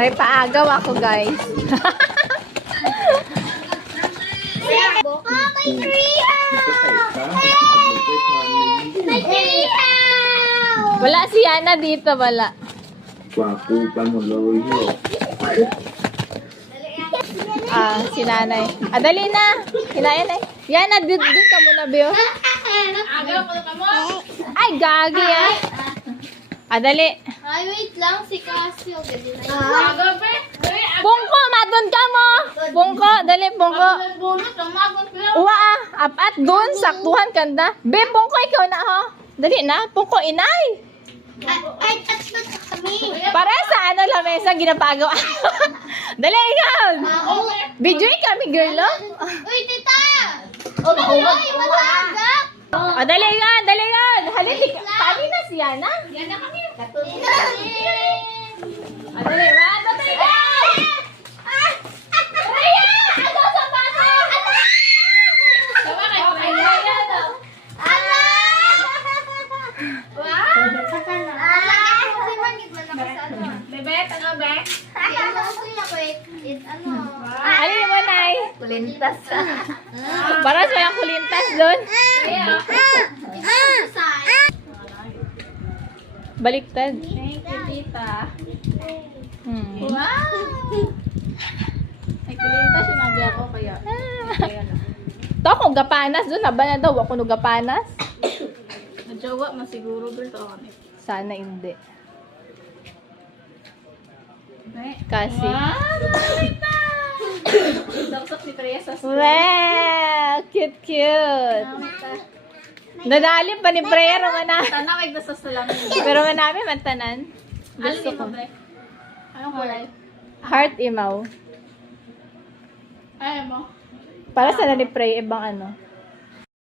May paagaw ako, guys. Oh, may treehouse! May treehouse! Wala si Yana dito, wala. Kwakupan mo, Lolo. Si nanay. Dali na. Hinayan na. Yana, dun ka muna, Bio. Ay, gagi ah. Dali. Ay, wait lang. Si Casio. Pungko, madun ka mo. Pungko, dali, pungko. Uwa apat dun, saktuhan kanda. Be, pungko, ikaw na ha. Dali na, pungko, inay. Ay, touch na kami. Para sa ano, lamesa, ginapagaw. Dali, ikaw. Video kami, girl, oh. Uy, tita! Uy, matagap! Dali yan, dali yan. Halili ka. Paano na si Yana? Yan na kami. Dali, one, two, three, go! Ano sa bata? Sama kayo, Bebe, tanong, be? Alin mo, Nay? Kulintas. Para sa yung kulintas doon. Baliktad. Thank you, tita. Wow! Ay, kulintas yung nabi ako kaya. To, kung gapanas doon, haba na daw. Ako nung gapanas. Najowa, masiguro girl to kami. Sana hindi. Okay. Kasi. Dagsok si Priya sa Wow! Cute, cute. Nadali pa ni Prayer nga na. Tanawag na sa salamin. Pero nga namin mantanan. Gusto Gusto ko. ko. Anong kulay? Heart imaw. Ayaw mo? Para sa ni Pray, ibang ano.